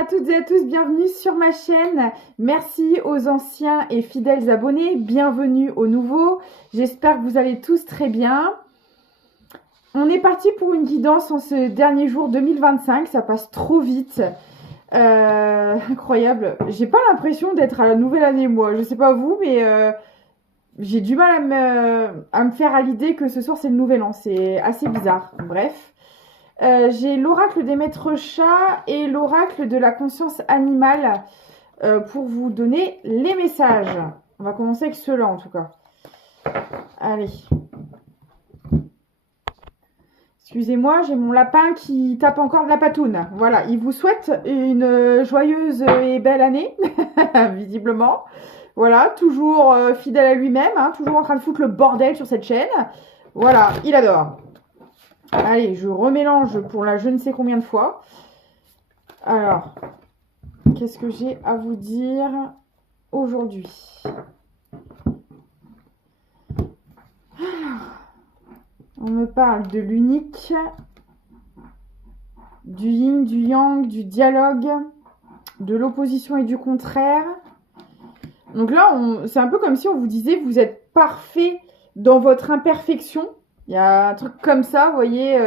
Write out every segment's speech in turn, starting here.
à toutes et à tous, bienvenue sur ma chaîne. Merci aux anciens et fidèles abonnés, bienvenue aux nouveaux. J'espère que vous allez tous très bien. On est parti pour une guidance en ce dernier jour 2025, ça passe trop vite. Incroyable. J'ai pas l'impression d'être à la nouvelle année, moi. Je sais pas vous, mais j'ai du mal à me faire à l'idée que ce soir c'est le nouvel an. C'est assez bizarre. Bref. J'ai l'oracle des maîtres chats et l'oracle de la conscience animale pour vous donner les messages. On va commencer avec ceux-là en tout cas. Allez. Excusez-moi, j'ai mon lapin qui tape encore de la patoune. Voilà, il vous souhaite une joyeuse et belle année, visiblement. Voilà, toujours fidèle à lui-même, hein, toujours en train de foutre le bordel sur cette chaîne. Voilà, il adore. Allez, je remélange pour la je ne sais combien de fois. Alors, qu'est-ce que j'ai à vous dire aujourd'hui? On me parle de l'unique, du yin, du yang, du dialogue, de l'opposition et du contraire. Donc là, c'est un peu comme si on vous disait vous êtes parfait dans votre imperfection. Il y a un truc comme ça, vous voyez,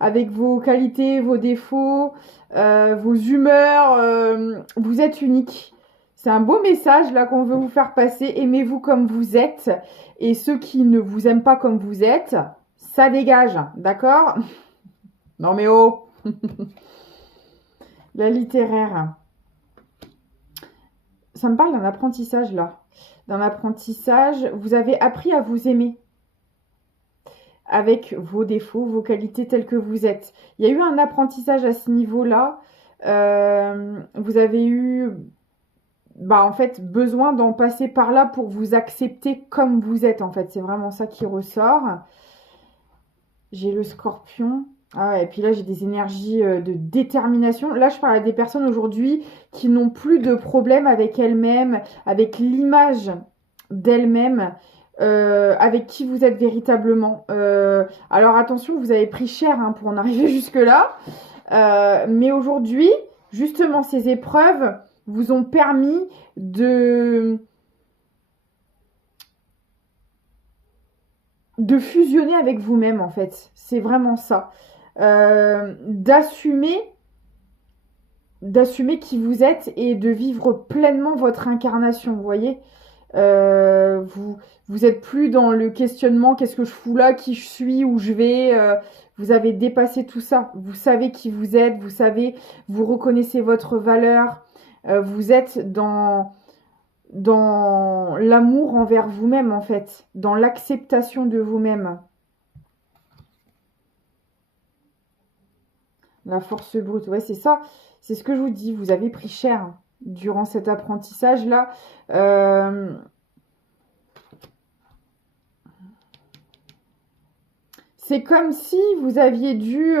avec vos qualités, vos défauts, vos humeurs, vous êtes unique. C'est un beau message là qu'on veut vous faire passer. Aimez-vous comme vous êtes. Et ceux qui ne vous aiment pas comme vous êtes, ça dégage, d'accord? Non mais oh. La littéraire. Ça me parle d'un apprentissage là. D'un apprentissage, vous avez appris à vous aimer. Avec vos défauts, vos qualités telles que vous êtes. Il y a eu un apprentissage à ce niveau-là. Vous avez eu, en fait, besoin d'en passer par là pour vous accepter comme vous êtes, en fait. C'est vraiment ça qui ressort. J'ai le scorpion. Ah ouais, et puis là, j'ai des énergies de détermination. Là, je parle à des personnes aujourd'hui qui n'ont plus de problème avec elles-mêmes, avec l'image d'elles-mêmes. Avec qui vous êtes véritablement. Alors attention, vous avez pris cher pour en arriver jusque-là. Mais aujourd'hui, justement, ces épreuves vous ont permis de fusionner avec vous-même, en fait. C'est vraiment ça. D'assumer qui vous êtes et de vivre pleinement votre incarnation, vous voyez. Vous êtes plus dans le questionnement, qu'est-ce que je fous là, qui je suis, où je vais. Vous avez dépassé tout ça. Vous savez qui vous êtes, vous reconnaissez votre valeur. Vous êtes dans l'amour envers vous-même, en fait, dans l'acceptation de vous-même. La force brute, ouais, c'est ça. C'est ce que je vous dis. Vous avez pris cher durant cet apprentissage-là. C'est comme si vous aviez dû...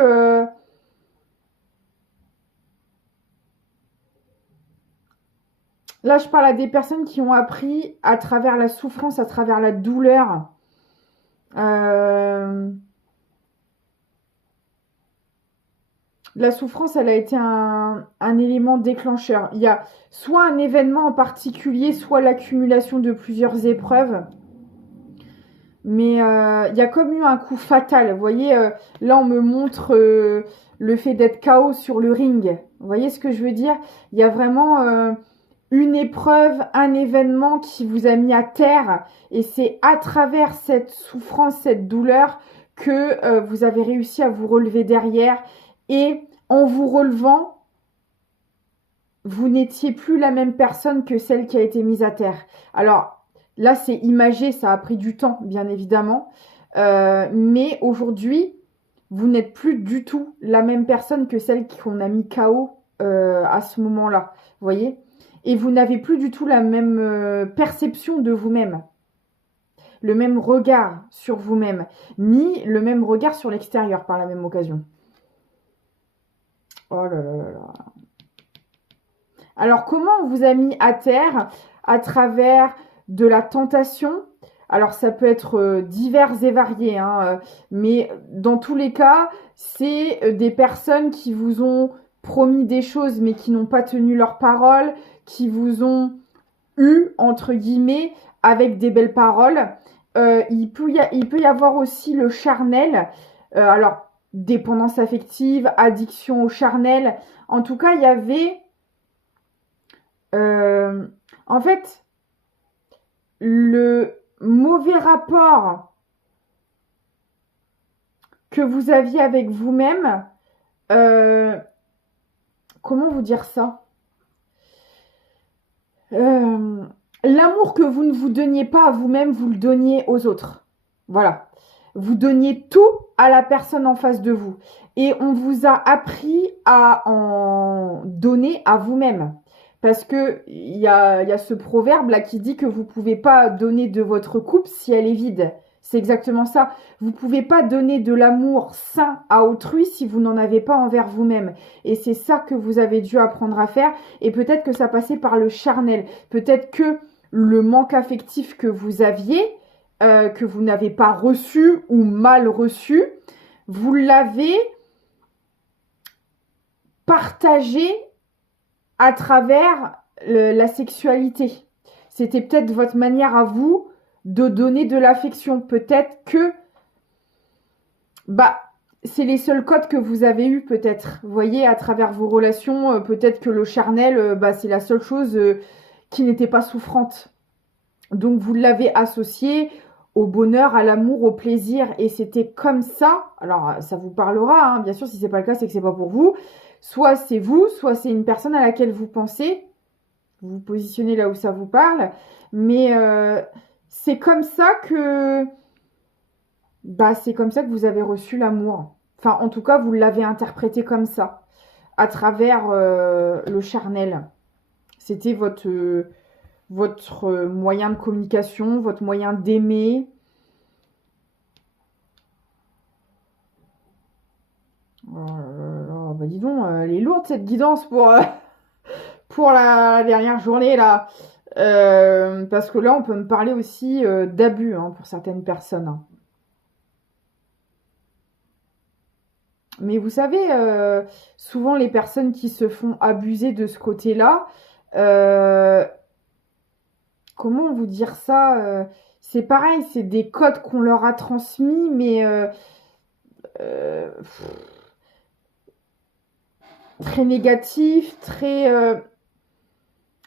Là, je parle à des personnes qui ont appris à travers la souffrance, à travers la douleur. La souffrance, elle a été un élément déclencheur. Il y a soit un événement en particulier, soit l'accumulation de plusieurs épreuves. Mais il y a comme eu un coup fatal. Vous voyez, là, on me montre le fait d'être KO sur le ring. Vous voyez ce que je veux dire? Il y a vraiment une épreuve, un événement qui vous a mis à terre. Et c'est à travers cette souffrance, cette douleur, que vous avez réussi à vous relever derrière. Et en vous relevant, vous n'étiez plus la même personne que celle qui a été mise à terre. Alors, là, c'est imagé, ça a pris du temps, bien évidemment. Mais aujourd'hui, vous n'êtes plus du tout la même personne que celle qu'on a mis KO à ce moment-là. Vous voyez? Et vous n'avez plus du tout la même perception de vous-même. Le même regard sur vous-même. Ni le même regard sur l'extérieur par la même occasion. Oh là là là là. Alors, comment on vous a mis à terre à travers de la tentation? Alors, ça peut être divers et varié, mais dans tous les cas, c'est des personnes qui vous ont promis des choses mais qui n'ont pas tenu leur parole, qui vous ont eu, entre guillemets, avec des belles paroles. Il peut y avoir aussi le charnel. Alors, dépendance affective, addiction au charnel. En tout cas, il y avait... en fait, le mauvais rapport que vous aviez avec vous-même, comment vous dire ça? L'amour que vous ne vous donniez pas à vous-même, vous le donniez aux autres. Voilà. Vous donniez tout à la personne en face de vous. Et on vous a appris à en donner à vous-même. Parce que il y a ce proverbe là qui dit que vous pouvez pas donner de votre coupe si elle est vide. C'est exactement ça. Vous pouvez pas donner de l'amour sain à autrui si vous n'en avez pas envers vous-même. Et c'est ça que vous avez dû apprendre à faire. Et peut-être que ça passait par le charnel. Peut-être que le manque affectif que vous aviez, que vous n'avez pas reçu ou mal reçu, vous l'avez partagé à travers la sexualité. C'était peut-être votre manière à vous de donner de l'affection. Peut-être que c'est les seuls codes que vous avez eus peut-être. Vous voyez, à travers vos relations, peut-être que le charnel, c'est la seule chose qui n'était pas souffrante. Donc vous l'avez associé au bonheur, à l'amour, au plaisir. Et c'était comme ça. Alors ça vous parlera, hein. Bien sûr, si c'est pas le cas, c'est que c'est pas pour vous. Soit c'est vous, soit c'est une personne à laquelle vous pensez. Vous vous positionnez là où ça vous parle. Mais c'est comme ça que... c'est comme ça que vous avez reçu l'amour. Enfin, en tout cas, vous l'avez interprété comme ça. À travers le charnel. C'était votre moyen de communication, votre moyen d'aimer. Dis donc, elle est lourde cette guidance pour la dernière journée là. Parce que là, on peut me parler aussi d'abus pour certaines personnes. Hein. Mais vous savez, souvent les personnes qui se font abuser de ce côté-là, comment vous dire ça c'est pareil, c'est des codes qu'on leur a transmis, mais très négatifs, très...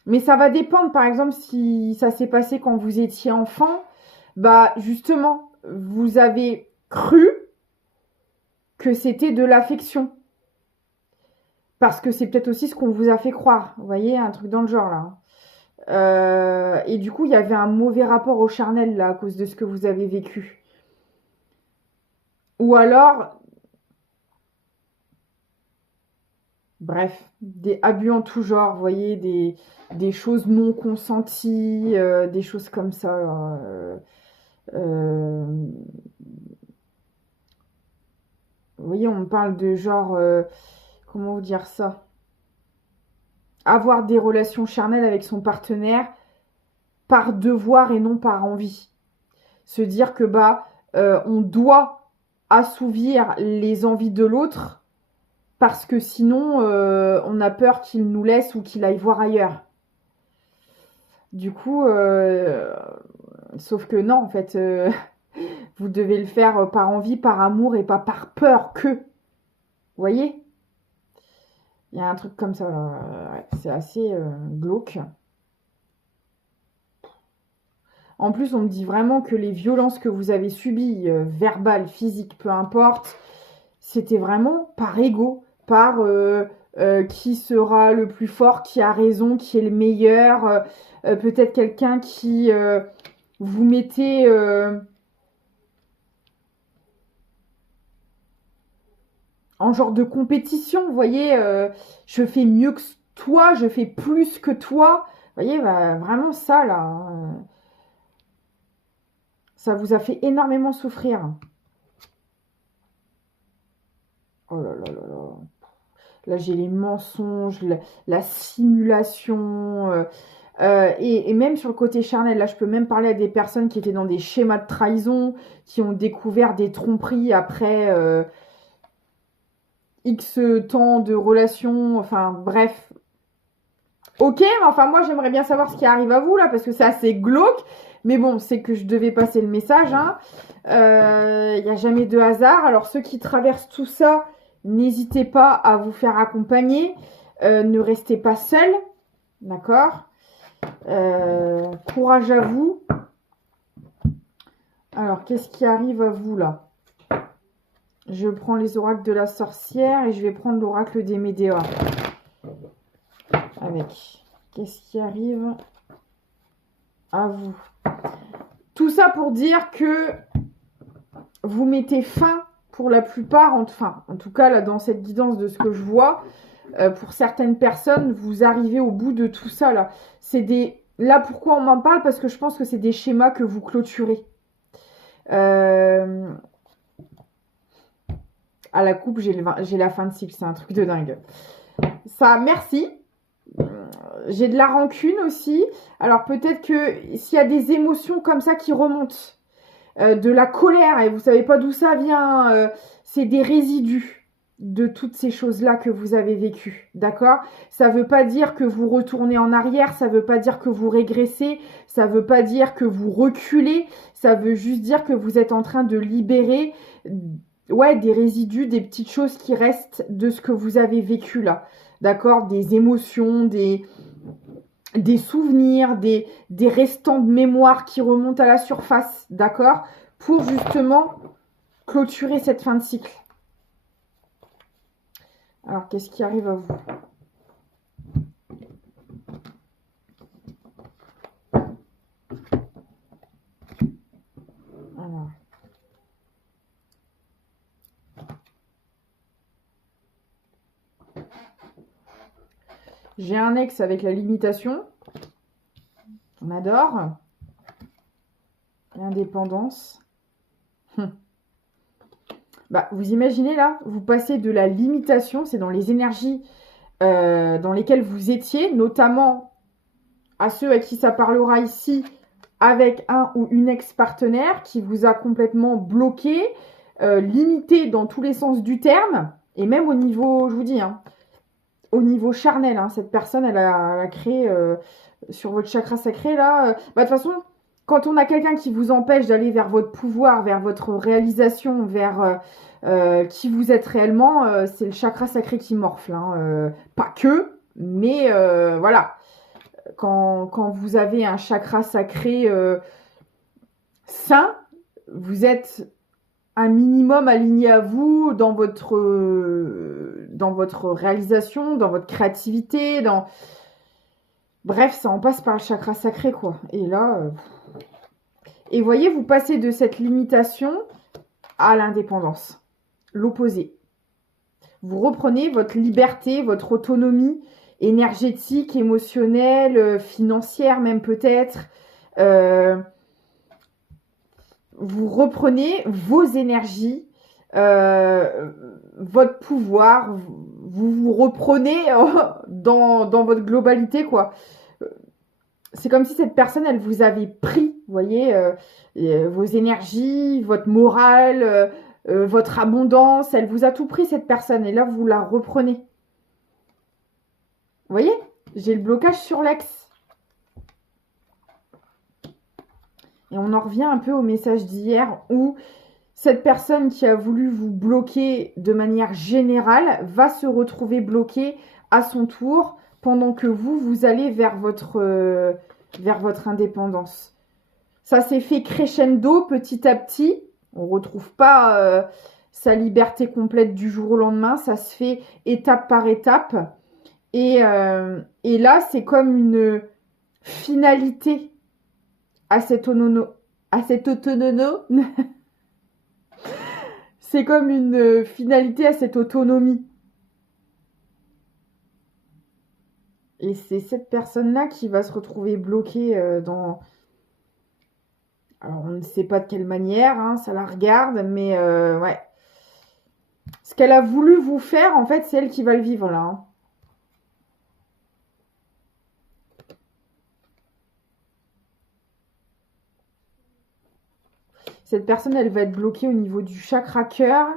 Mais ça va dépendre, par exemple, si ça s'est passé quand vous étiez enfant, justement, vous avez cru que c'était de l'affection. Parce que c'est peut-être aussi ce qu'on vous a fait croire. Vous voyez, un truc dans le genre, là. Et du coup, il y avait un mauvais rapport au charnel, là, à cause de ce que vous avez vécu. Ou alors... Bref, des abus en tout genre, vous voyez, des choses non consenties, des choses comme ça. Là, vous voyez, on me parle de genre, comment vous dire ça? Avoir des relations charnelles avec son partenaire par devoir et non par envie. Se dire que on doit assouvir les envies de l'autre parce que sinon on a peur qu'il nous laisse ou qu'il aille voir ailleurs. Du coup, sauf que non, en fait, vous devez le faire par envie, par amour et pas par peur que. Vous voyez? Il y a un truc comme ça, ouais, c'est assez glauque. En plus, on me dit vraiment que les violences que vous avez subies, verbales, physiques, peu importe, c'était vraiment par ego, par qui sera le plus fort, qui a raison, qui est le meilleur. Peut-être quelqu'un qui vous mettez... en genre de compétition, vous voyez, je fais mieux que toi, je fais plus que toi. Vous voyez, vraiment ça, là. Ça vous a fait énormément souffrir. Oh là là là là. Là, j'ai les mensonges, la simulation. Et même sur le côté charnel, là, je peux même parler à des personnes qui étaient dans des schémas de trahison, qui ont découvert des tromperies après... X temps de relation, enfin bref. Ok, mais enfin moi j'aimerais bien savoir ce qui arrive à vous là, parce que c'est assez glauque. Mais bon, c'est que je devais passer le message, hein. Il n'y a jamais de hasard. Alors ceux qui traversent tout ça, n'hésitez pas à vous faire accompagner. Ne restez pas seuls, d'accord? Courage à vous. Alors, qu'est-ce qui arrive à vous là? Je prends les oracles de la sorcière et je vais prendre l'oracle des Médéas. Avec. Qu'est-ce qui arrive à vous? Tout ça pour dire que vous mettez fin pour la plupart, enfin, en tout cas là dans cette guidance de ce que je vois, pour certaines personnes, vous arrivez au bout de tout ça là. Là pourquoi on m'en parle? Parce que je pense que c'est des schémas que vous clôturez. À la coupe, j'ai la fin de cycle, c'est un truc de dingue. Ça, merci. J'ai de la rancune aussi. Alors peut-être que s'il y a des émotions comme ça qui remontent, de la colère, et vous savez pas d'où ça vient, c'est des résidus de toutes ces choses-là que vous avez vécues, d'accord? Ça veut pas dire que vous retournez en arrière, ça veut pas dire que vous régressez, ça veut pas dire que vous reculez, ça veut juste dire que vous êtes en train de libérer, ouais, des résidus, des petites choses qui restent de ce que vous avez vécu là, d'accord? Des émotions, des souvenirs, des restants de mémoire qui remontent à la surface, d'accord? Pour justement clôturer cette fin de cycle. Alors, qu'est-ce qui arrive à vous? Alors. J'ai un ex avec la limitation. On adore. L'indépendance. Bah, vous imaginez là, vous passez de la limitation, c'est dans les énergies dans lesquelles vous étiez, notamment à ceux à qui ça parlera ici, avec un ou une ex-partenaire qui vous a complètement bloqué, limité dans tous les sens du terme, et même au niveau, je vous dis, hein, au niveau charnel, hein, cette personne, elle a créé sur votre chakra sacré là. Bah, de toute façon, quand on a quelqu'un qui vous empêche d'aller vers votre pouvoir, vers votre réalisation, vers qui vous êtes réellement, c'est le chakra sacré qui morfle. Hein, pas que, mais voilà. Quand vous avez un chakra sacré sain, vous êtes un minimum aligné à vous dans votre réalisation, dans votre créativité, bref, ça en passe par le chakra sacré quoi. Et là, et voyez, vous passez de cette limitation à l'indépendance, l'opposé. Vous reprenez votre liberté, votre autonomie énergétique, émotionnelle, financière même peut-être. Vous reprenez vos énergies, votre pouvoir, vous reprenez dans votre globalité, quoi. C'est comme si cette personne, elle vous avait pris, vous voyez, vos énergies, votre morale, votre abondance, elle vous a tout pris, cette personne, et là, vous la reprenez. Vous voyez, j'ai le blocage sur l'ex. Et on en revient un peu au message d'hier où cette personne qui a voulu vous bloquer de manière générale va se retrouver bloquée à son tour pendant que vous allez vers votre indépendance. Ça s'est fait crescendo petit à petit. On ne retrouve pas sa liberté complète du jour au lendemain. Ça se fait étape par étape. Et là, c'est comme une finalité à cette autonomie. C'est comme une finalité à cette autonomie. Et c'est cette personne-là qui va se retrouver bloquée dans... Alors, on ne sait pas de quelle manière, hein, ça la regarde, mais ouais. Ce qu'elle a voulu vous faire, en fait, c'est elle qui va le vivre, là. Hein. Cette personne, elle va être bloquée au niveau du chakra cœur,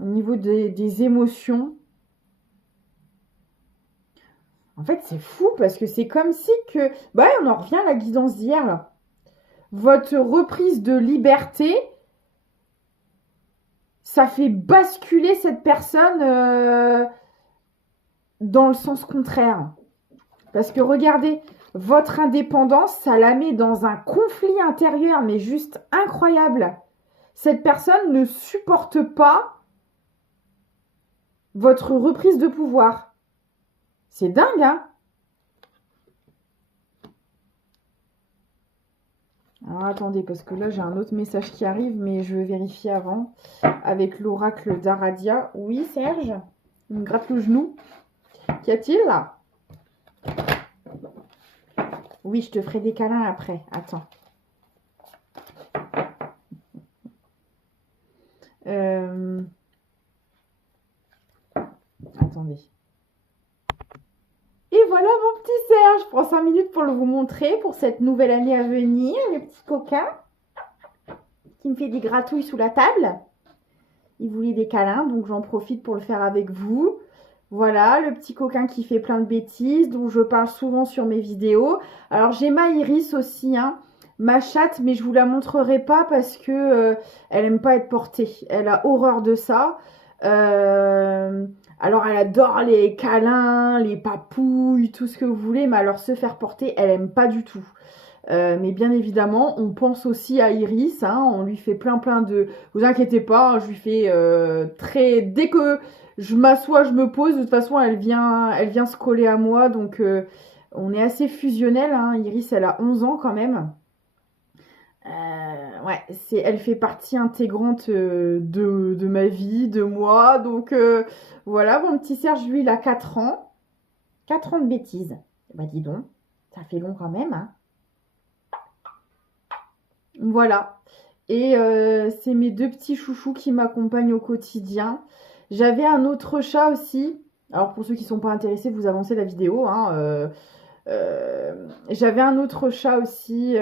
au niveau des émotions. En fait, c'est fou parce que c'est comme si que... Bah, on en revient à la guidance d'hier, là. Votre reprise de liberté, ça fait basculer cette personne dans le sens contraire. Parce que regardez, votre indépendance, ça la met dans un conflit intérieur, mais juste incroyable. Cette personne ne supporte pas votre reprise de pouvoir. C'est dingue, hein? Alors attendez, parce que là j'ai un autre message qui arrive, mais je vais vérifier avant. Avec l'oracle d'Aradia. Oui, Serge? Il me gratte le genou. Qu'y a-t-il là? Oui, je te ferai des câlins après. Attends. Attendez. Et voilà mon petit Serge. Je prends 5 minutes pour le vous montrer pour cette nouvelle année à venir. Le petit coquin qui me fait des gratouilles sous la table. Il voulait des câlins, donc j'en profite pour le faire avec vous. Voilà, le petit coquin qui fait plein de bêtises, dont je parle souvent sur mes vidéos. Alors, j'ai ma Iris aussi, hein, ma chatte, mais je vous la montrerai pas parce que elle aime pas être portée. Elle a horreur de ça. Alors, elle adore les câlins, les papouilles, tout ce que vous voulez, mais alors se faire porter, elle aime pas du tout. Mais bien évidemment, on pense aussi à Iris, hein, on lui fait plein de... Vous inquiétez pas, hein, je lui fais très... Dès que je m'assois, je me pose, de toute façon, elle vient se coller à moi, donc on est assez fusionnels, hein. Iris, elle a 11 ans quand même. Ouais, elle fait partie intégrante de ma vie, de moi, donc voilà, mon petit Serge, lui, il a 4 ans. 4 ans de bêtises. Bah dis donc, ça fait long quand même, hein. Voilà. Et c'est mes 2 petits chouchous qui m'accompagnent au quotidien. J'avais un autre chat aussi. Alors pour ceux qui ne sont pas intéressés, vous avancez la vidéo, hein. J'avais un autre chat aussi,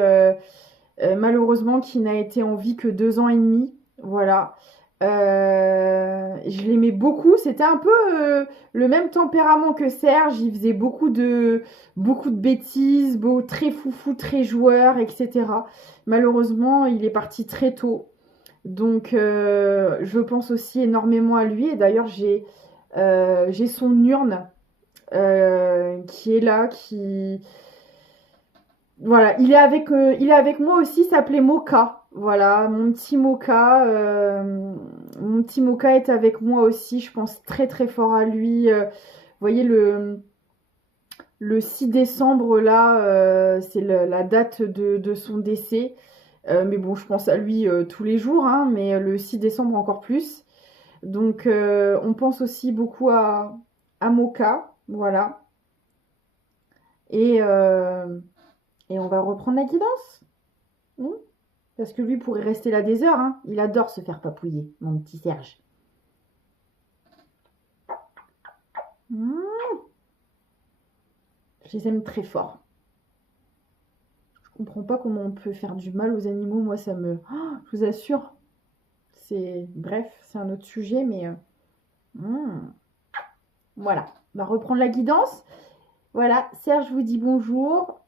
malheureusement, qui n'a été en vie que 2 ans et demi. Voilà. Je l'aimais beaucoup. C'était un peu le même tempérament que Serge. Il faisait beaucoup de bêtises, très foufou, très joueur, etc. Malheureusement, il est parti très tôt. Donc, je pense aussi énormément à lui. Et d'ailleurs, j'ai son urne qui est là, Voilà, il est avec moi aussi, il s'appelait Mocha. Voilà, mon petit Mocha est avec moi aussi, je pense très très fort à lui. Vous voyez le 6 décembre là, c'est la date de son décès. Mais bon, je pense à lui tous les jours, hein, mais le 6 décembre encore plus. Donc on pense aussi beaucoup à Mocha, voilà. Et on va reprendre la guidance. Parce que lui pourrait rester là des heures, hein. Il adore se faire papouiller, mon petit Serge. Je les aime très fort. Je comprends pas comment on peut faire du mal aux animaux. Moi, ça me... Oh, je vous assure. Bref, c'est un autre sujet, mais... Voilà. On va reprendre la guidance. Voilà, Serge vous dit bonjour.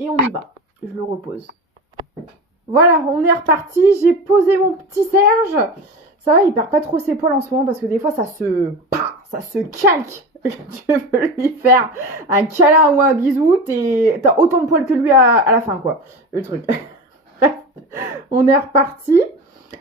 Et on y va. Je le repose. Voilà, on est reparti. J'ai posé mon petit Serge. Ça va, il perd pas trop ses poils en ce moment parce que des fois, ça se calque. Tu veux lui faire un câlin ou un bisou, t'as autant de poils que lui à la fin, quoi. Le truc. On est reparti.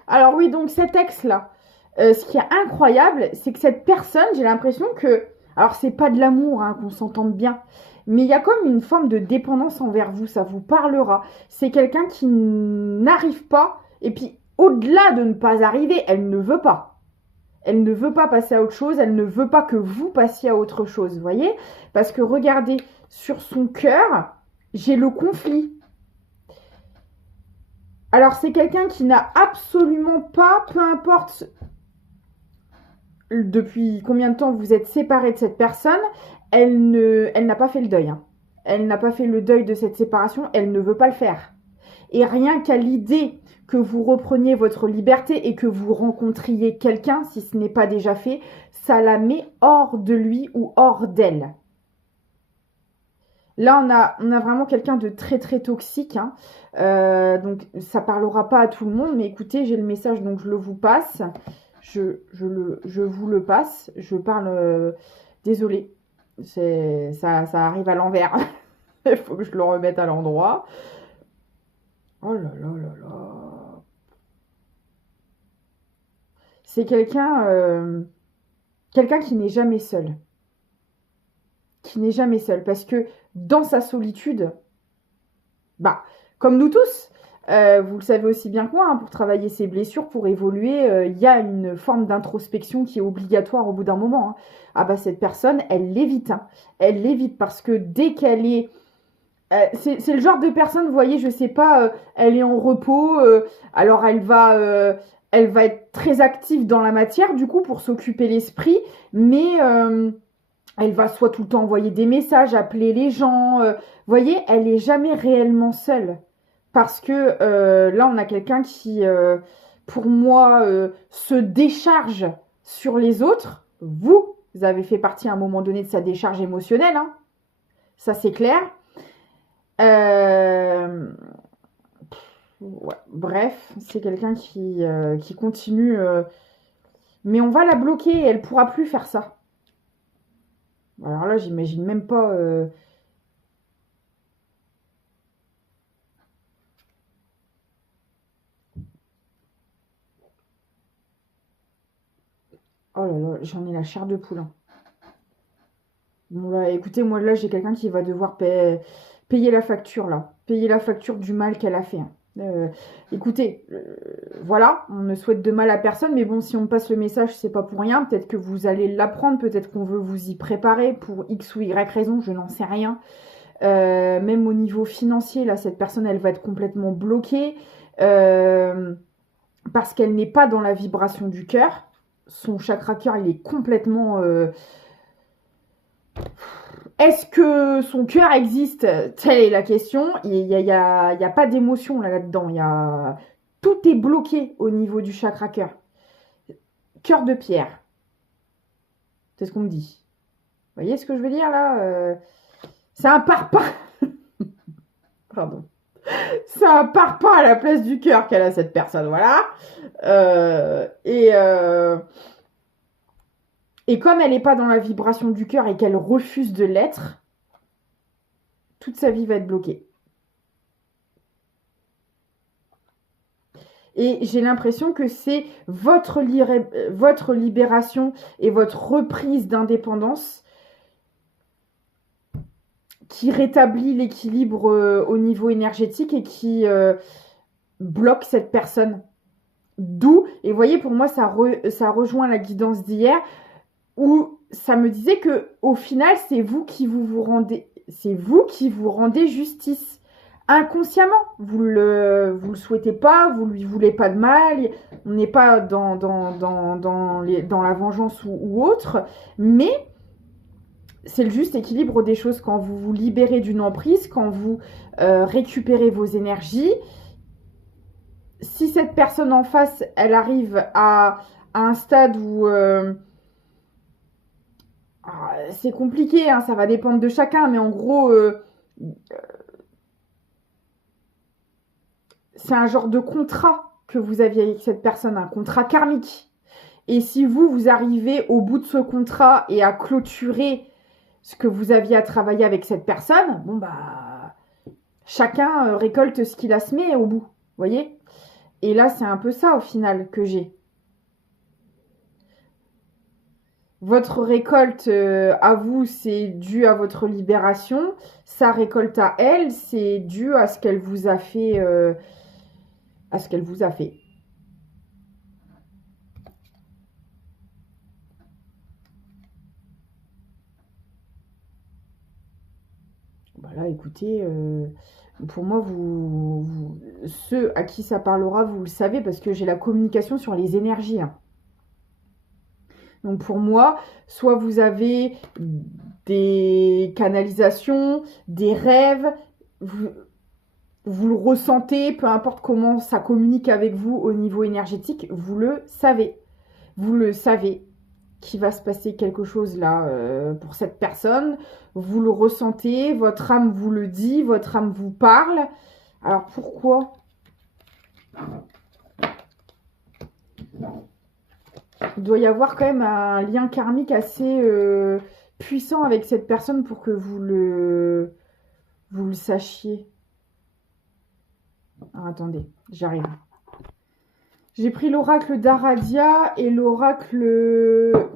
Alors oui, donc cet ex-là, ce qui est incroyable, c'est que cette personne, j'ai l'impression que... Alors, c'est pas de l'amour, hein, qu'on s'entende bien. Mais il y a comme une forme de dépendance envers vous, ça vous parlera. C'est quelqu'un qui n'arrive pas, et puis au-delà de ne pas arriver, elle ne veut pas. Elle ne veut pas passer à autre chose, elle ne veut pas que vous passiez à autre chose, vous voyez? Parce que regardez, sur son cœur, j'ai le conflit. Alors c'est quelqu'un qui n'a absolument pas, peu importe depuis combien de temps vous êtes séparés de cette personne, elle n'a pas fait le deuil. Hein. Elle n'a pas fait le deuil de cette séparation, elle ne veut pas le faire. Et rien qu'à l'idée que vous repreniez votre liberté et que vous rencontriez quelqu'un, si ce n'est pas déjà fait, ça la met hors de lui ou hors d'elle. Là, on a vraiment quelqu'un de très très toxique. Hein. Donc, ça parlera pas à tout le monde, mais écoutez, j'ai le message, donc je le vous passe. Je vous le passe. Je parle. Désolée, ça arrive à l'envers. Il faut que je le remette à l'endroit. Oh là là là là. C'est quelqu'un qui n'est jamais seul. Qui n'est jamais seul. Parce que dans sa solitude, bah, comme nous tous, vous le savez aussi bien que moi, hein, pour travailler ses blessures, pour évoluer, il y a une forme d'introspection qui est obligatoire au bout d'un moment. Hein. Ah bah cette personne, elle l'évite. Hein. Elle l'évite parce que dès qu'elle est... c'est le genre de personne, vous voyez, je sais pas, elle est en repos, alors elle va être très active dans la matière, du coup, pour s'occuper l'esprit, mais elle va soit tout le temps envoyer des messages, appeler les gens. Vous voyez, elle est jamais réellement seule. Parce que là, on a quelqu'un qui, pour moi, se décharge sur les autres. Vous avez fait partie à un moment donné de sa décharge émotionnelle. Hein. Ça, c'est clair. Ouais. Bref, c'est quelqu'un qui continue. Mais on va la bloquer et elle pourra plus faire ça. Alors là, j'imagine même pas. Oh là là, j'en ai la chair de poule. Hein. Bon là, écoutez, moi là, j'ai quelqu'un qui va devoir payer la facture là. Payer la facture du mal qu'elle a fait. Hein. Écoutez, voilà, on ne souhaite de mal à personne, mais bon, si on me passe le message, c'est pas pour rien. Peut-être que vous allez l'apprendre, peut-être qu'on veut vous y préparer pour X ou Y raison, je n'en sais rien. Même au niveau financier, là, cette personne, elle va être complètement bloquée parce qu'elle n'est pas dans la vibration du cœur. Son chakra cœur, il est complètement... Est-ce que son cœur existe? Telle est la question. Il y a pas d'émotion là-dedans. Tout est bloqué au niveau du chakra cœur. Cœur de pierre. C'est ce qu'on me dit. Vous voyez ce que je veux dire là C'est un parpaing. Pardon. C'est un parpaing à la place du cœur qu'elle a cette personne. Voilà. Et comme elle n'est pas dans la vibration du cœur et qu'elle refuse de l'être, toute sa vie va être bloquée. Et j'ai l'impression que c'est votre libération et votre reprise d'indépendance qui rétablit l'équilibre au niveau énergétique et qui bloque cette personne. D'où, et vous voyez, pour moi, ça rejoint la guidance d'hier, où ça me disait que au final, c'est vous qui vous rendez justice. Inconsciemment, vous le souhaitez pas, vous lui voulez pas de mal, on n'est pas dans la vengeance ou autre, mais c'est le juste équilibre des choses quand vous vous libérez d'une emprise, quand vous récupérez vos énergies. Si cette personne en face, elle arrive à un stade où c'est compliqué, hein, ça va dépendre de chacun, mais en gros, c'est un genre de contrat que vous aviez avec cette personne, un contrat karmique. Et si vous arrivez au bout de ce contrat et à clôturer ce que vous aviez à travailler avec cette personne, bon bah, chacun récolte ce qu'il a semé au bout, vous voyez ? Et là, c'est un peu ça au final que j'ai. Votre récolte à vous, c'est dû à votre libération. Sa récolte à elle, c'est dû à ce qu'elle vous a fait. À ce qu'elle vous a fait. Voilà, écoutez, pour moi, ceux à qui ça parlera, vous le savez, parce que j'ai la communication sur les énergies. Hein. Donc pour moi, soit vous avez des canalisations, des rêves, vous le ressentez, peu importe comment ça communique avec vous au niveau énergétique, vous le savez. Vous le savez qu'il va se passer quelque chose là pour cette personne. Vous le ressentez, votre âme vous le dit, votre âme vous parle. Alors pourquoi ? Il doit y avoir quand même un lien karmique assez puissant avec cette personne pour que vous le sachiez. Alors, attendez, j'arrive. J'ai pris l'oracle d'Aradia et l'oracle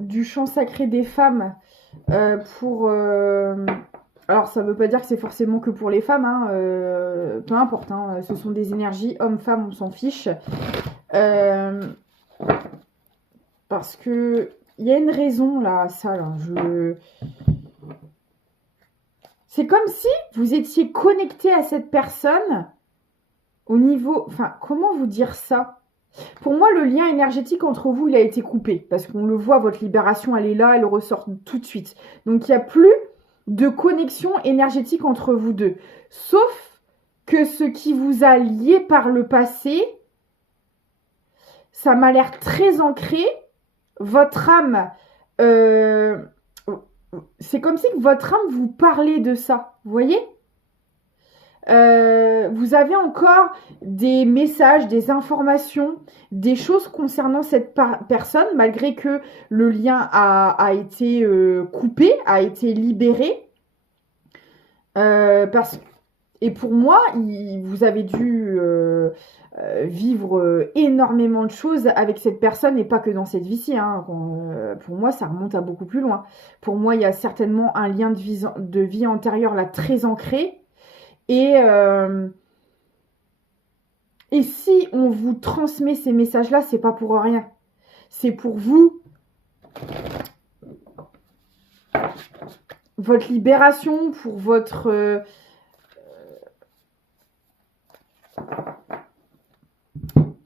du chant sacré des femmes pour... alors, ça ne veut pas dire que c'est forcément que pour les femmes, hein, peu importe, hein, ce sont des énergies, hommes, femmes, on s'en fiche. Parce que il y a une raison là, à ça, là. C'est comme si vous étiez connecté à cette personne au niveau... Enfin, comment vous dire ça ? Pour moi, le lien énergétique entre vous, il a été coupé. Parce qu'on le voit, votre libération, elle est là, elle ressort tout de suite. Donc, il n'y a plus de connexion énergétique entre vous deux. Sauf que ce qui vous a lié par le passé, ça m'a l'air très ancré. Votre âme, c'est comme si votre âme vous parlait de ça. Vous voyez ? Vous avez encore des messages, des informations, des choses concernant cette personne, malgré que le lien a été coupé, a été libéré. Et pour moi, vous avez dû vivre énormément de choses avec cette personne, et pas que dans cette vie-ci. Hein. Pour moi, ça remonte à beaucoup plus loin. Pour moi, il y a certainement un lien de vie antérieure là très ancré. Et si on vous transmet ces messages-là, c'est pas pour rien. C'est pour vous, votre libération, pour votre...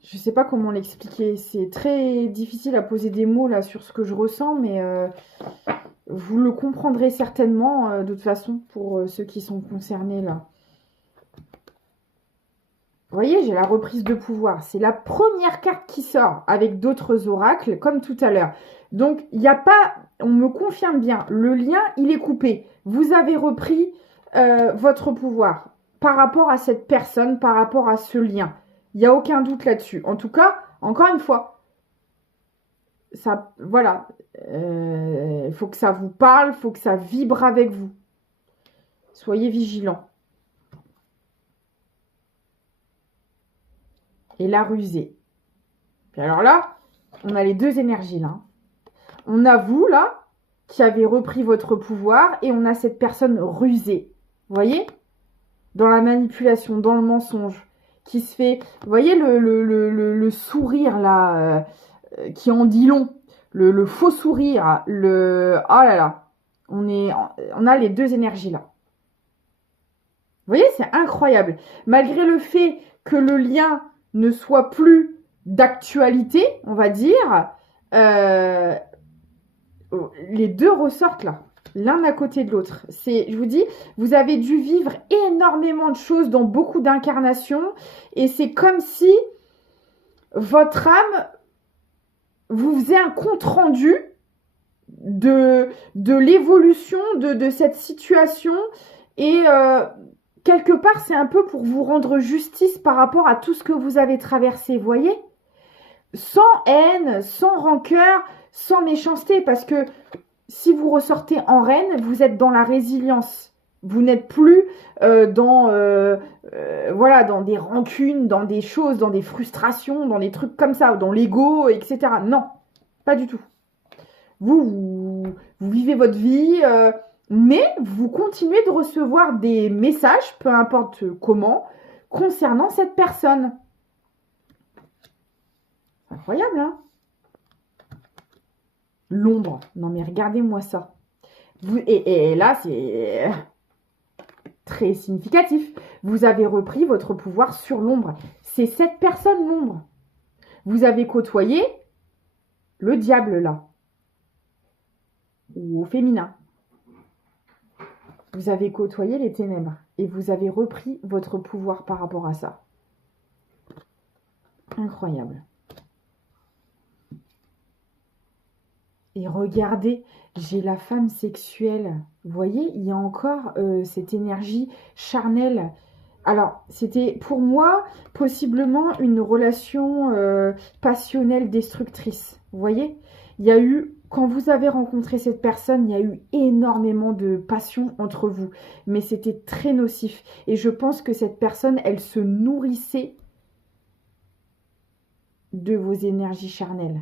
je sais pas comment l'expliquer. C'est très difficile à poser des mots là sur ce que je ressens, mais vous le comprendrez certainement de toute façon pour ceux qui sont concernés là. Vous voyez, j'ai la reprise de pouvoir. C'est la première carte qui sort avec d'autres oracles, comme tout à l'heure. Donc, il n'y a pas... On me confirme bien, le lien, il est coupé. Vous avez repris votre pouvoir par rapport à cette personne, par rapport à ce lien. Il n'y a aucun doute là-dessus. En tout cas, encore une fois, ça, voilà. Il faut que ça vous parle, il faut que ça vibre avec vous. Soyez vigilants. Et la rusée. Puis alors là, on a les deux énergies là. On a vous là, qui avez repris votre pouvoir, et on a cette personne rusée. Vous voyez ? Dans la manipulation, dans le mensonge, qui se fait... Vous voyez le sourire là, qui en dit long. Le faux sourire, Oh là là. On a les deux énergies là. Vous voyez, c'est incroyable. Malgré le fait que le lien ne soit plus d'actualité, on va dire, les deux ressortent là, l'un à côté de l'autre. Je vous dis, vous avez dû vivre énormément de choses dans beaucoup d'incarnations, et c'est comme si votre âme vous faisait un compte-rendu de l'évolution de cette situation, et quelque part, c'est un peu pour vous rendre justice par rapport à tout ce que vous avez traversé, vous voyez ? Sans haine, sans rancœur, sans méchanceté, parce que si vous ressortez en reine, vous êtes dans la résilience. Vous n'êtes plus dans des rancunes, dans des choses, dans des frustrations, dans des trucs comme ça, dans l'ego, etc. Non, pas du tout. Vous vivez votre vie... mais vous continuez de recevoir des messages, peu importe comment, concernant cette personne. C'est incroyable, hein ? L'ombre. Non, mais regardez-moi ça. Et là, c'est très significatif. Vous avez repris votre pouvoir sur l'ombre. C'est cette personne, l'ombre. Vous avez côtoyé le diable, là. Ou au féminin. Vous avez côtoyé les ténèbres et vous avez repris votre pouvoir par rapport à ça. Incroyable. Et regardez, j'ai la femme sexuelle. Vous voyez, il y a encore cette énergie charnelle. Alors, c'était pour moi possiblement une relation passionnelle destructrice. Vous voyez, il y a eu, quand vous avez rencontré cette personne, il y a eu énormément de passion entre vous. Mais c'était très nocif. Et je pense que cette personne, elle se nourrissait de vos énergies charnelles.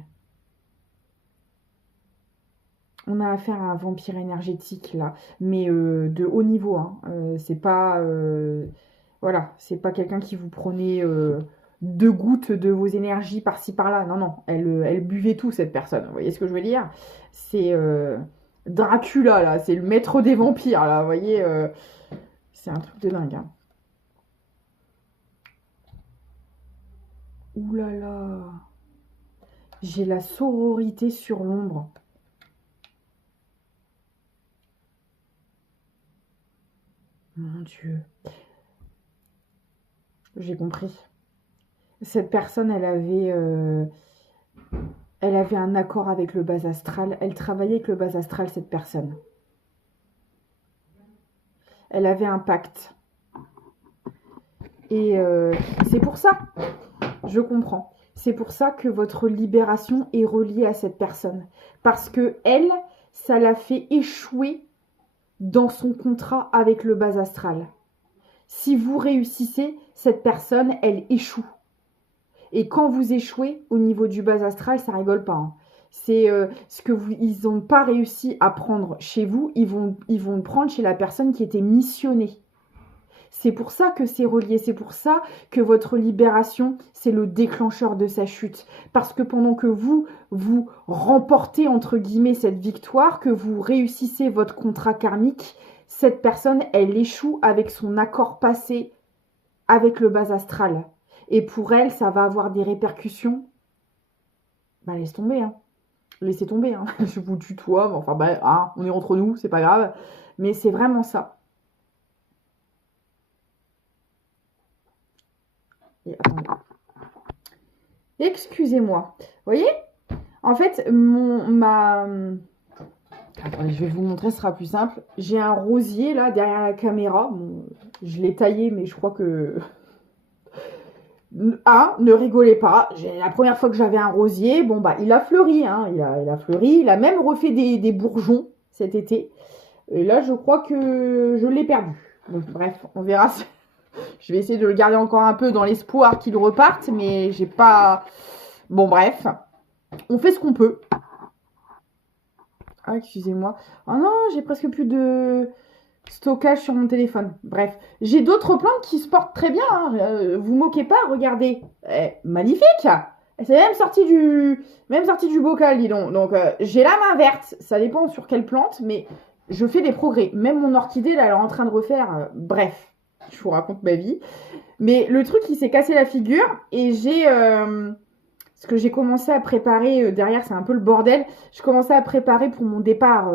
On a affaire à un vampire énergétique là, mais de haut niveau. Hein. C'est pas, voilà, c'est pas quelqu'un qui vous prenait 2 gouttes de vos énergies par-ci par-là. Non, non, elle buvait tout cette personne. Vous voyez ce que je veux dire? C'est Dracula là, c'est le maître des vampires là. Vous voyez, c'est un truc de dingue. Hein. Ouh là là, j'ai la sororité sur l'ombre. Mon Dieu. J'ai compris. Cette personne, elle avait un accord avec le bas astral. Elle travaillait avec le bas astral, cette personne. Elle avait un pacte. Et c'est pour ça, je comprends. C'est pour ça que votre libération est reliée à cette personne. Parce que elle, ça l'a fait échouer dans son contrat avec le bas astral. Si vous réussissez, cette personne, elle échoue. Et quand vous échouez au niveau du bas astral, ça rigole pas. Hein. C'est ce que ils n'ont pas réussi à prendre chez vous, ils vont le prendre chez la personne qui était missionnée. C'est pour ça que c'est relié, c'est pour ça que votre libération, c'est le déclencheur de sa chute. Parce que pendant que vous remportez, entre guillemets, cette victoire, que vous réussissez votre contrat karmique, cette personne, elle échoue avec son accord passé avec le bas astral. Et pour elle, ça va avoir des répercussions. Bah, laisse tomber, hein. Laissez tomber, hein. Je vous tutoie, mais enfin, bah, hein, on est entre nous, c'est pas grave. Mais c'est vraiment ça. Et attendez. Excusez-moi. Vous voyez? En fait, Attendez, je vais vous montrer, ce sera plus simple. J'ai un rosier là derrière la caméra. Bon, je l'ai taillé, mais je crois que ne rigolez pas. La première fois que j'avais un rosier, bon bah il a fleuri, hein, il a fleuri, il a même refait des bourgeons cet été. Et là, je crois que je l'ai perdu. Donc, bref, on verra. Je vais essayer de le garder encore un peu dans l'espoir qu'il reparte, mais j'ai pas. Bon, bref, on fait ce qu'on peut. Ah, excusez-moi. Oh non, j'ai presque plus de stockage sur mon téléphone. Bref, j'ai d'autres plantes qui se portent très bien. Hein. Vous moquez pas, regardez. Magnifique. C'est même sorti du bocal, dis donc. Donc, j'ai la main verte. Ça dépend sur quelle plante, mais je fais des progrès. Même mon orchidée, là, elle est en train de refaire. Bref, je vous raconte ma vie. Mais le truc, il s'est cassé la figure et j'ai... ce que j'ai commencé à préparer, derrière c'est un peu le bordel, je commençais à préparer pour mon départ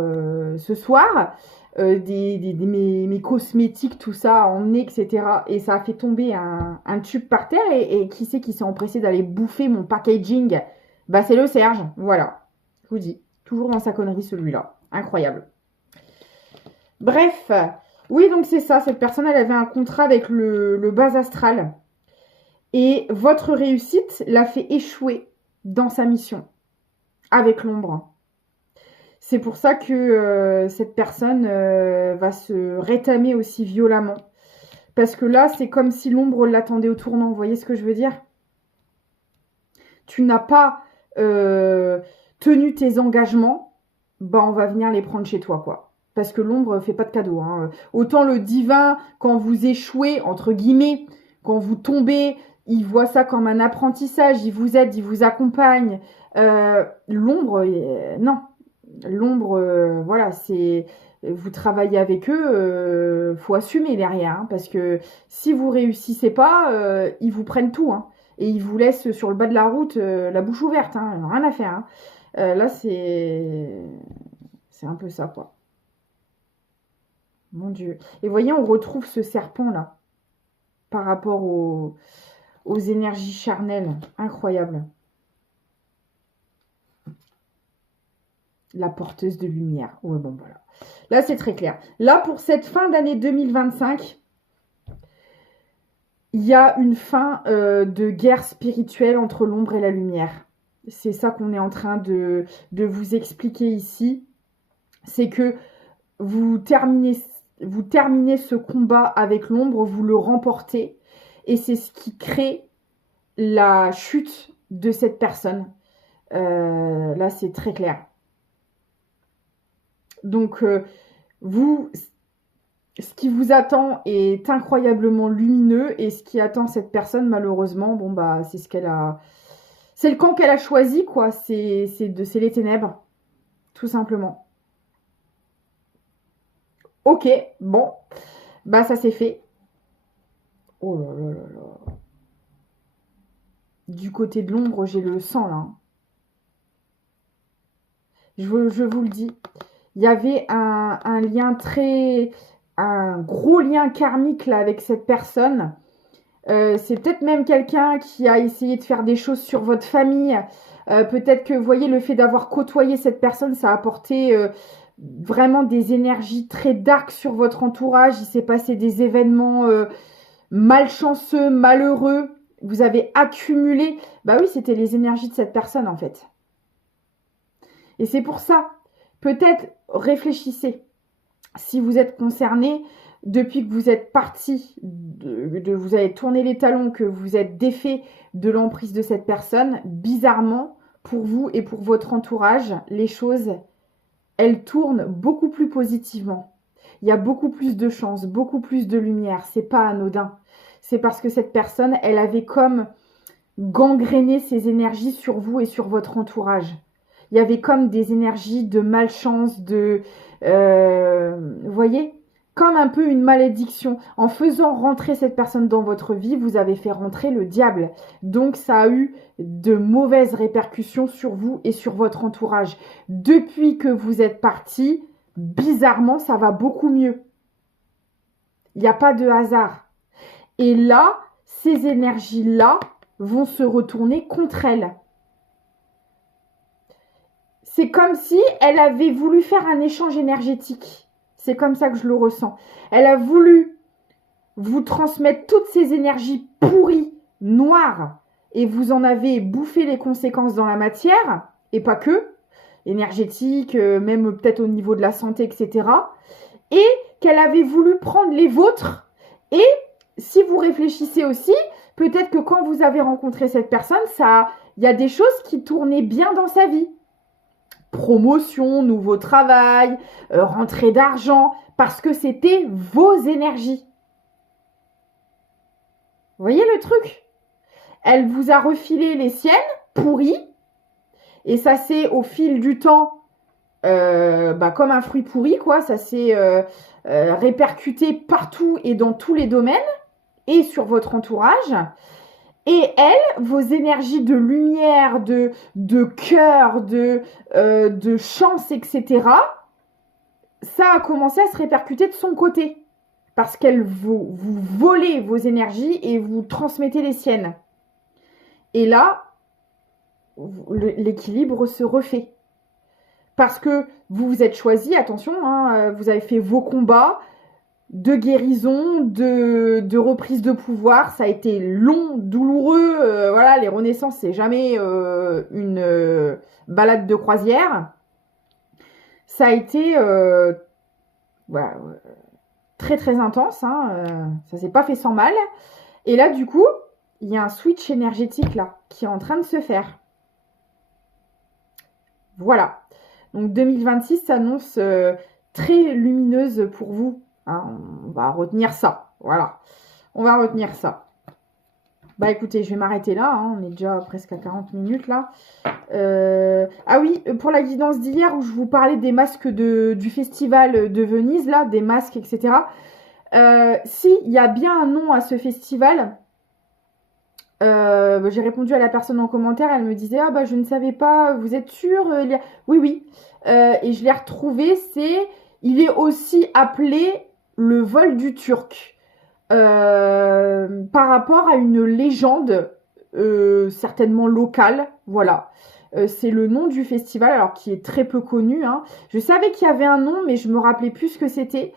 ce soir, mes cosmétiques, tout ça, à emmener, etc. Et ça a fait tomber un tube par terre et qui c'est qui s'est empressé d'aller bouffer mon packaging? Bah c'est le Serge, voilà, je vous dis, toujours dans sa connerie celui-là, incroyable. Bref, oui donc c'est ça, cette personne elle avait un contrat avec le bas astral. Et votre réussite l'a fait échouer dans sa mission, avec l'ombre. C'est pour ça que cette personne va se rétamer aussi violemment. Parce que là, c'est comme si l'ombre l'attendait au tournant. Vous voyez ce que je veux dire? Tu n'as pas tenu tes engagements, bah on va venir les prendre chez toi, quoi. Parce que l'ombre fait pas de cadeau. Hein. Autant le divin, quand vous échouez, entre guillemets, quand vous tombez... Il voit ça comme un apprentissage, il vous aide, il vous accompagne. L'ombre, non. L'ombre, voilà, c'est... Vous travaillez avec eux, faut assumer derrière. Hein, parce que si vous réussissez pas, ils vous prennent tout. Hein, et ils vous laissent sur le bas de la route la bouche ouverte. Hein, rien à faire. Hein. Là, c'est un peu ça, quoi. Mon Dieu. Et voyez, on retrouve ce serpent-là par rapport aux énergies charnelles. Incroyable. La porteuse de lumière. Ouais, bon, voilà. Là, c'est très clair. Là, pour cette fin d'année 2025, il y a une fin de guerre spirituelle entre l'ombre et la lumière. C'est ça qu'on est en train de vous expliquer ici. C'est que vous terminez ce combat avec l'ombre, vous le remportez. Et c'est ce qui crée la chute de cette personne. Là, c'est très clair. Donc, ce qui vous attend est incroyablement lumineux et ce qui attend cette personne, malheureusement, bon bah c'est ce qu'elle a, c'est le camp qu'elle a choisi quoi. C'est les ténèbres, tout simplement. Ok, bon, bah ça c'est fait. Oh là là là là. Du côté de l'ombre, j'ai le sang là. Je vous le dis. Il y avait un lien un gros lien karmique là avec cette personne. C'est peut-être même quelqu'un qui a essayé de faire des choses sur votre famille. Peut-être que, vous voyez, le fait d'avoir côtoyé cette personne, ça a apporté vraiment des énergies très dark sur votre entourage. Il s'est passé des événements malchanceux, malheureux. Vous avez accumulé. Bah oui, c'était les énergies de cette personne en fait. Et c'est pour ça, peut-être réfléchissez. Si vous êtes concerné, depuis que vous êtes parti, vous avez tourné les talons, que vous êtes défait de l'emprise de cette personne, bizarrement, pour vous et pour votre entourage, les choses, elles tournent beaucoup plus positivement. Il y a beaucoup plus de chance, beaucoup plus de lumière. C'est pas anodin. C'est parce que cette personne, elle avait comme gangréné ses énergies sur vous et sur votre entourage. Il y avait comme des énergies de malchance, vous voyez, comme un peu une malédiction. En faisant rentrer cette personne dans votre vie, vous avez fait rentrer le diable. Donc ça a eu de mauvaises répercussions sur vous et sur votre entourage. Depuis que vous êtes parti, bizarrement, ça va beaucoup mieux. Il n'y a pas de hasard. Et là, ces énergies-là vont se retourner contre elle. C'est comme si elle avait voulu faire un échange énergétique. C'est comme ça que je le ressens. Elle a voulu vous transmettre toutes ces énergies pourries, noires, et vous en avez bouffé les conséquences dans la matière, et pas que, énergétique, même peut-être au niveau de la santé, etc. Et qu'elle avait voulu prendre les vôtres. Et si vous réfléchissez aussi, peut-être que quand vous avez rencontré cette personne, il y a des choses qui tournaient bien dans sa vie. Promotion, nouveau travail, rentrée d'argent, parce que c'était vos énergies. Vous voyez le truc? Elle vous a refilé les siennes, pourries, et ça s'est au fil du temps, comme un fruit pourri, quoi, ça s'est répercuté partout et dans tous les domaines, et sur votre entourage. Et elle, vos énergies de lumière, de cœur, de chance, etc., ça a commencé à se répercuter de son côté. Parce qu'elle vous volez vos énergies et vous transmettez les siennes. Et là, l'équilibre se refait. Parce que vous vous êtes choisi, attention, hein, vous avez fait vos combats, de guérison, de reprise de pouvoir. Ça a été long, douloureux. Voilà, les renaissances, c'est jamais une balade de croisière. Ça a été voilà, très très intense. Ça s'est pas fait sans mal. Et là, du coup, il y a un switch énergétique là qui est en train de se faire. Voilà. Donc 2026 s'annonce très lumineuse pour vous. On va retenir ça. Voilà. On va retenir ça. Bah écoutez, je vais m'arrêter là. On est déjà presque à 40 minutes là. Ah oui, pour la guidance d'hier où je vous parlais des masques du festival de Venise, là, des masques, etc. Si, il y a bien un nom à ce festival. J'ai répondu à la personne en commentaire. Elle me disait, ah bah je ne savais pas, vous êtes sûr? Oui, oui. Et je l'ai retrouvé. Il est aussi appelé le vol du Turc par rapport à une légende certainement locale, voilà. C'est le nom du festival, alors qui est très peu connu, hein. Je savais qu'il y avait un nom, mais je me rappelais plus ce que c'était,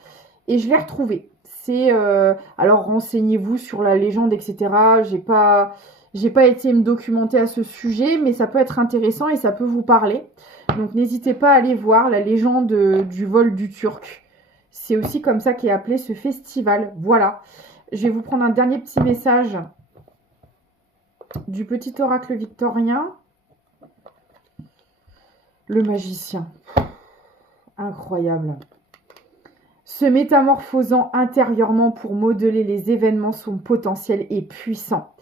et je l'ai retrouvé. C'est alors renseignez-vous sur la légende, etc. J'ai pas été me documenter à ce sujet, mais ça peut être intéressant et ça peut vous parler. Donc n'hésitez pas à aller voir la légende du vol du Turc. C'est aussi comme ça qu'est appelé ce festival. Voilà. Je vais vous prendre un dernier petit message du petit oracle victorien. Le magicien. Incroyable. Se métamorphosant intérieurement pour modeler les événements, son potentiel est puissant.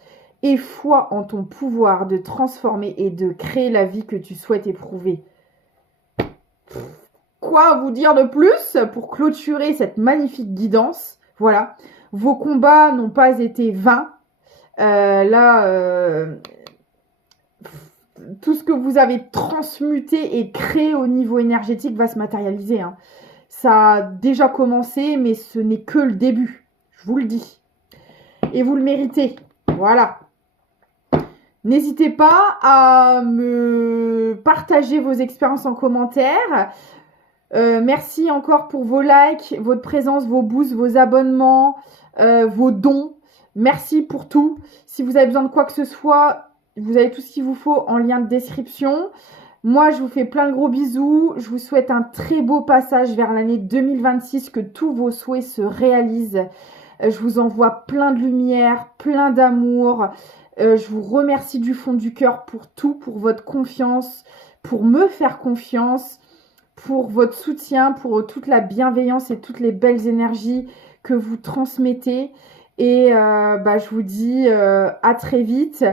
Aie foi en ton pouvoir de transformer et de créer la vie que tu souhaites éprouver. Quoi vous dire de plus pour clôturer cette magnifique guidance? Voilà. Vos combats n'ont pas été vains. Tout ce que vous avez transmuté et créé au niveau énergétique va se matérialiser, hein. Ça a déjà commencé, mais ce n'est que le début. Je vous le dis. Et vous le méritez. Voilà. N'hésitez pas à me partager vos expériences en commentaire. Merci encore pour vos likes, votre présence, vos boosts, vos abonnements, vos dons. Merci pour tout. Si vous avez besoin de quoi que ce soit, vous avez tout ce qu'il vous faut en lien de description. Moi, je vous fais plein de gros bisous. Je vous souhaite un très beau passage vers l'année 2026, que tous vos souhaits se réalisent. Je vous envoie plein de lumière, plein d'amour. Je vous remercie du fond du cœur pour tout, pour votre confiance, pour me faire confiance, pour votre soutien, pour toute la bienveillance et toutes les belles énergies que vous transmettez. Et je vous dis à très vite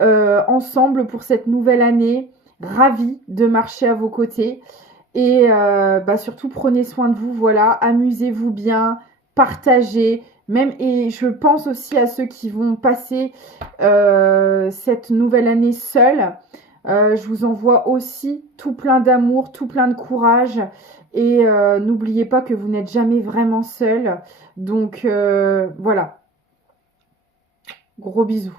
ensemble pour cette nouvelle année. Ravie de marcher à vos côtés. Et surtout, prenez soin de vous. Voilà, amusez-vous bien, partagez. Même, et je pense aussi à ceux qui vont passer cette nouvelle année seuls. Je vous envoie aussi tout plein d'amour, tout plein de courage. Et n'oubliez pas que vous n'êtes jamais vraiment seul. Donc voilà. Gros bisous.